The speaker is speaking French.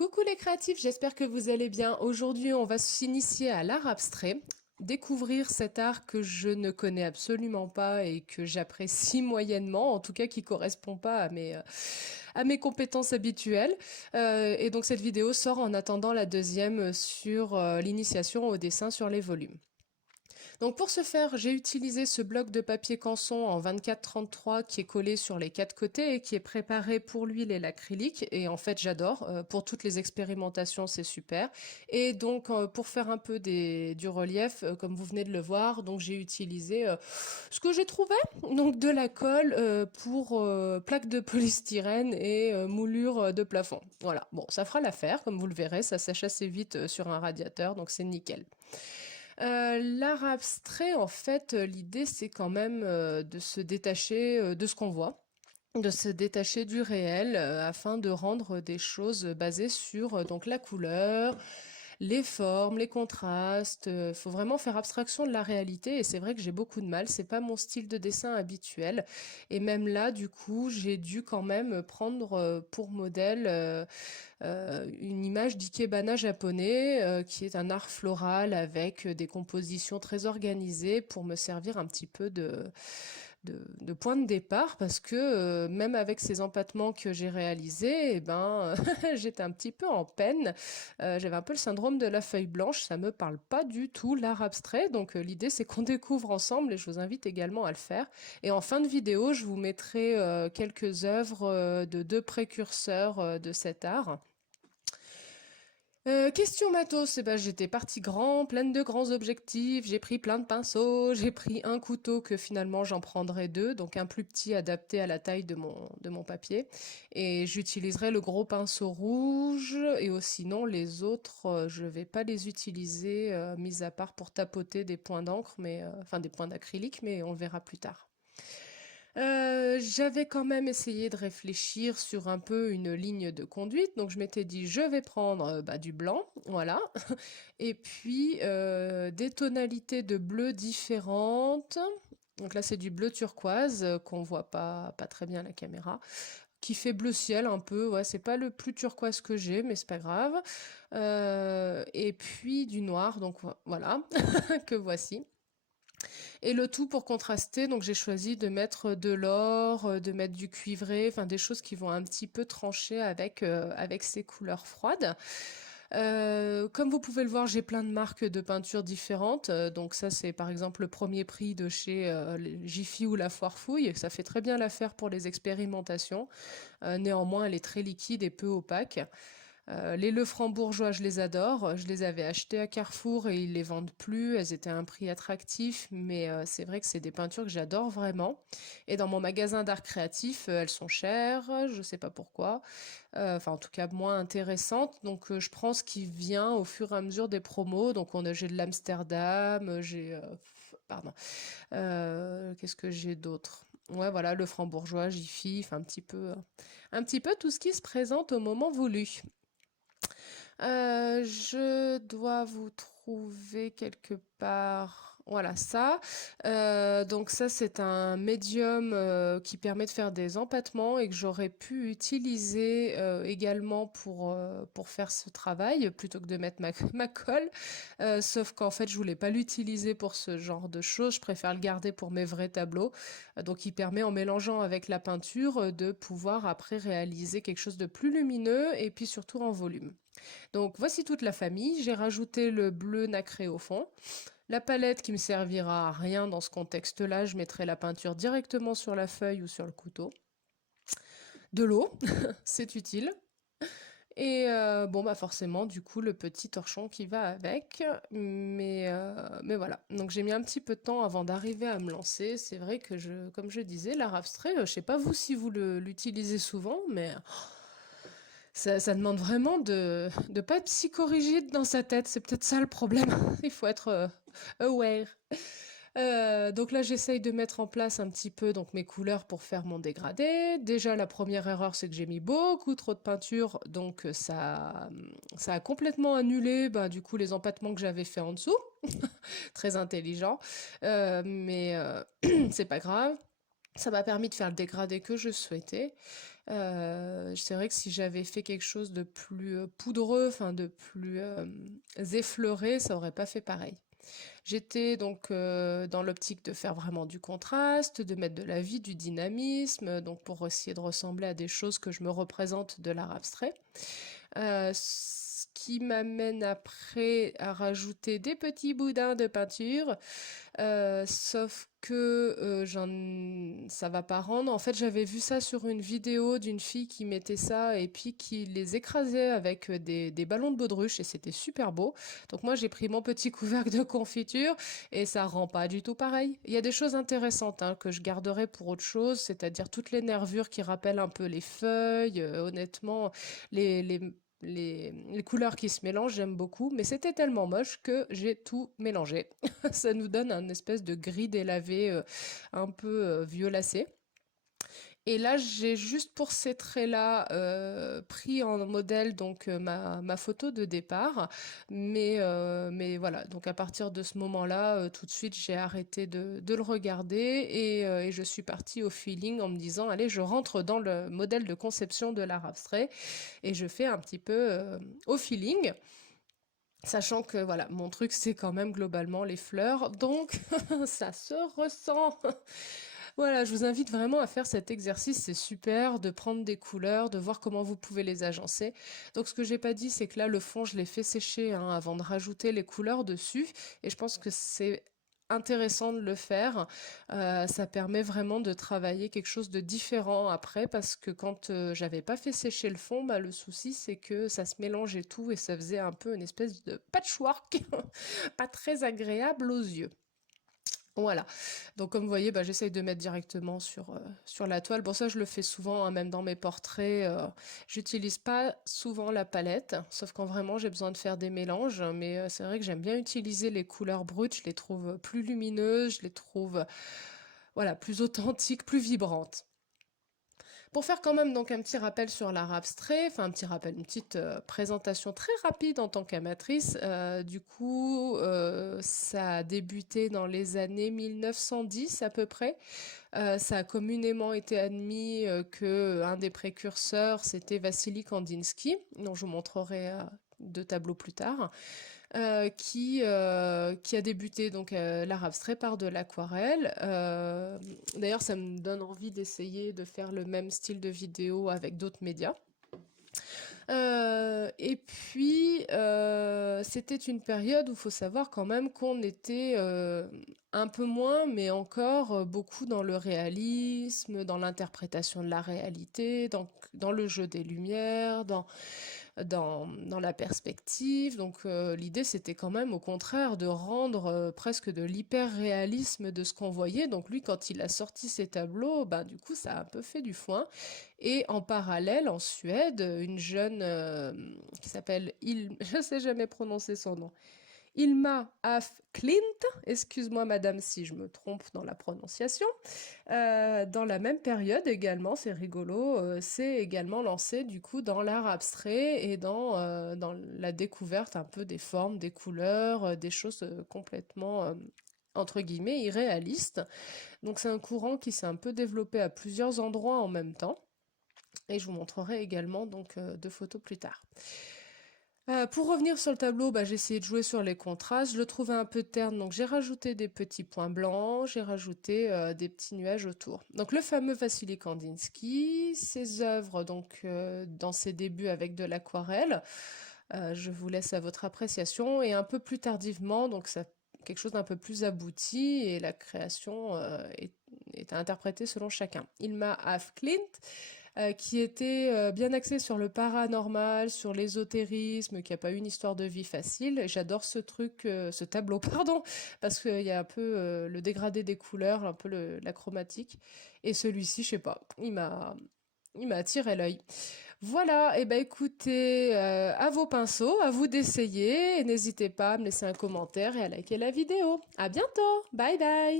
Coucou les créatifs, j'espère que vous allez bien. Aujourd'hui, on va s'initier à l'art abstrait, découvrir cet art que je ne connais absolument pas et que j'apprécie moyennement, en tout cas qui correspond pas à mes compétences habituelles. Et donc cette vidéo sort en attendant la deuxième sur l'initiation au dessin sur les volumes. Donc pour ce faire, j'ai utilisé ce bloc de papier canson en 24-33 qui est collé sur les quatre côtés et qui est préparé pour l'huile et l'acrylique. Et en fait, j'adore. Pour toutes les expérimentations, c'est super. Et donc pour faire un peu du relief, comme vous venez de le voir, donc j'ai utilisé ce que j'ai trouvé, donc de la colle pour plaques de polystyrène et moulure de plafond. Voilà. Bon, ça fera l'affaire, comme vous le verrez, ça sèche assez vite sur un radiateur, donc c'est nickel. L'art abstrait, en fait, l'idée, c'est quand même de se détacher de ce qu'on voit, de se détacher du réel afin de rendre des choses basées sur donc la couleur, les formes, les contrastes. Faut vraiment faire abstraction de la réalité et c'est vrai que j'ai beaucoup de mal. C'est pas mon style de dessin habituel et même là, du coup, j'ai dû quand même prendre pour modèle une image d'ikebana japonais qui est un art floral avec des compositions très organisées pour me servir un petit peu de point de départ parce que même avec ces empattements que j'ai réalisés, eh ben, j'étais un petit peu en peine. J'avais un peu le syndrome de la feuille blanche, ça me parle pas du tout l'art abstrait, donc l'idée c'est qu'on découvre ensemble et je vous invite également à le faire. Et en fin de vidéo, je vous mettrai quelques œuvres de deux précurseurs de cet art. Question matos, eh ben, j'étais partie grand, pleine de grands objectifs, j'ai pris plein de pinceaux, j'ai pris un couteau que finalement j'en prendrai deux, donc un plus petit adapté à la taille de mon papier, et j'utiliserai le gros pinceau rouge, et sinon les autres, je vais pas les utiliser, mis à part pour tapoter des points d'encre, mais enfin des points d'acrylique, mais on le verra plus tard. J'avais quand même essayé de réfléchir sur un peu une ligne de conduite, donc je m'étais dit je vais prendre bah, du blanc, voilà, et puis des tonalités de bleu différentes. Donc là c'est du bleu turquoise qu'on voit pas très bien à la caméra, qui fait bleu ciel un peu, ouais, c'est pas le plus turquoise que j'ai, mais c'est pas grave. Et puis du noir, donc voilà, que voici. Et le tout pour contraster, donc j'ai choisi de mettre de l'or, de mettre du cuivré, enfin des choses qui vont un petit peu trancher avec ces couleurs froides. Comme vous pouvez le voir, j'ai plein de marques de peinture différentes. Donc ça, c'est par exemple le premier prix de chez Jiffy ou La Foire Fouille. Ça fait très bien l'affaire pour les expérimentations. Néanmoins, elle est très liquide et peu opaque. Les Lefranc-Bourgeois, je les adore. Je les avais achetées à Carrefour et ils les vendent plus. Elles étaient à un prix attractif, mais c'est vrai que c'est des peintures que j'adore vraiment. Et dans mon magasin d'art créatif, elles sont chères, je sais pas pourquoi. Enfin, en tout cas, moins intéressantes. Donc, je prends ce qui vient au fur et à mesure des promos. Donc, j'ai de l'Amsterdam, pardon. Qu'est-ce que j'ai d'autre? Ouais, voilà, le franc-bourgeois, Jiffy, enfin un petit peu tout ce qui se présente au moment voulu. Je dois vous trouver quelque part. Voilà ça. Donc ça, c'est un médium qui permet de faire des empattements et que j'aurais pu utiliser également pour faire ce travail plutôt que de mettre ma colle. Sauf qu'en fait, je voulais pas l'utiliser pour ce genre de choses. Je préfère le garder pour mes vrais tableaux. Donc il permet en mélangeant avec la peinture de pouvoir après réaliser quelque chose de plus lumineux et puis surtout en volume. Donc voici toute la famille, j'ai rajouté le bleu nacré au fond. La palette qui me servira à rien dans ce contexte-là, je mettrai la peinture directement sur la feuille ou sur le couteau. De l'eau, c'est utile. Et bon bah forcément du coup le petit torchon qui va avec, mais voilà. Donc j'ai mis un petit peu de temps avant d'arriver à me lancer. C'est vrai que comme je disais, l'art abstrait, je sais pas vous si vous l'utilisez souvent, mais ça demande vraiment de pas être psychorigide dans sa tête, c'est peut-être ça le problème. Il faut être aware. Donc là, j'essaye de mettre en place un petit peu donc mes couleurs pour faire mon dégradé. Déjà, la première erreur, c'est que j'ai mis beaucoup trop de peinture, donc ça a complètement annulé bah, du coup les empattements que j'avais fait en dessous. Très intelligent, mais c'est pas grave. Ça m'a permis de faire le dégradé que je souhaitais. C'est vrai que si j'avais fait quelque chose de plus poudreux, enfin de plus effleuré, ça aurait pas fait pareil. J'étais donc dans l'optique de faire vraiment du contraste, de mettre de la vie, du dynamisme, donc pour essayer de ressembler à des choses que je me représente de l'art abstrait. Ce qui m'amène après à rajouter des petits boudins de peinture, sauf que ça va pas rendre. En fait, j'avais vu ça sur une vidéo d'une fille qui mettait ça et puis qui les écrasait avec des ballons de baudruche et c'était super beau. Donc moi, j'ai pris mon petit couvercle de confiture et ça rend pas du tout pareil. Il y a des choses intéressantes hein, que je garderai pour autre chose, c'est-à-dire toutes les nervures qui rappellent un peu les feuilles. Honnêtement, les, les, les couleurs qui se mélangent, j'aime beaucoup, mais c'était tellement moche que j'ai tout mélangé. Ça nous donne un espèce de gris délavé un peu violacé. Et là, j'ai juste pour ces traits-là pris en modèle donc ma photo de départ. Mais voilà, donc à partir de ce moment-là, tout de suite, j'ai arrêté de le regarder et je suis partie au feeling en me disant, allez, je rentre dans le modèle de conception de l'art abstrait et je fais un petit peu au feeling. Sachant que voilà, mon truc c'est quand même globalement les fleurs, donc ça se ressent. Voilà, je vous invite vraiment à faire cet exercice, c'est super de prendre des couleurs, de voir comment vous pouvez les agencer. Donc ce que j'ai pas dit, c'est que là le fond, je l'ai fait sécher hein, avant de rajouter les couleurs dessus, et je pense que c'est intéressant de le faire. Ça permet vraiment de travailler quelque chose de différent après, parce que quand j'avais pas fait sécher le fond, bah, le souci c'est que ça se mélangeait tout et ça faisait un peu une espèce de patchwork, pas très agréable aux yeux. Voilà. Donc comme vous voyez, bah, j'essaye de mettre directement sur la toile. Bon, ça, je le fais souvent, hein, même dans mes portraits. J'utilise pas souvent la palette, sauf quand vraiment j'ai besoin de faire des mélanges. Mais c'est vrai que j'aime bien utiliser les couleurs brutes. Je les trouve plus lumineuses, je les trouve, voilà, plus authentiques, plus vibrantes. Pour faire quand même donc un petit rappel sur l'art abstrait, enfin un petit rappel, une petite présentation très rapide en tant qu'amatrice, du coup ça a débuté dans les années 1910 à peu près. Ça a communément été admis que un des précurseurs c'était Vassili Kandinsky, dont je vous montrerai deux tableaux plus tard. Qui a débuté donc l'art abstrait par de l'aquarelle. D'ailleurs, ça me donne envie d'essayer de faire le même style de vidéo avec d'autres médias. Et puis, c'était une période où il faut savoir quand même qu'on était un peu moins, mais encore beaucoup dans le réalisme, dans l'interprétation de la réalité, dans le jeu des lumières, dans la perspective. Donc l'idée, c'était quand même au contraire de rendre presque de l'hyper-réalisme de ce qu'on voyait. Donc lui, quand il a sorti ses tableaux, ben, du coup, ça a un peu fait du foin. Et en parallèle, en Suède, une jeune qui s'appelle je sais jamais prononcer son nom, Ilma af Klint, excuse-moi madame si je me trompe dans la prononciation, dans la même période également, c'est rigolo, c'est également lancé du coup dans l'art abstrait et dans la découverte un peu des formes, des couleurs, des choses complètement entre guillemets irréalistes. Donc c'est un courant qui s'est un peu développé à plusieurs endroits en même temps. Et je vous montrerai également donc deux photos plus tard. Pour revenir sur le tableau, bah, j'ai essayé de jouer sur les contrastes. Je le trouvais un peu terne, donc j'ai rajouté des petits points blancs, j'ai rajouté des petits nuages autour. Donc le fameux Vassili Kandinsky, ses œuvres donc dans ses débuts avec de l'aquarelle. Je vous laisse à votre appréciation et un peu plus tardivement, donc ça quelque chose d'un peu plus abouti et la création est à interpréter selon chacun. Ilma af Klint qui était bien axé sur le paranormal, sur l'ésotérisme, qui n'a pas eu une histoire de vie facile. J'adore ce truc, ce tableau, pardon, parce qu'il y a un peu le dégradé des couleurs, un peu la chromatique. Et celui-ci, je sais pas, il m'a attiré l'œil. Voilà, et ben écoutez, à vos pinceaux, à vous d'essayer, et n'hésitez pas à me laisser un commentaire et à liker la vidéo. À bientôt, bye bye.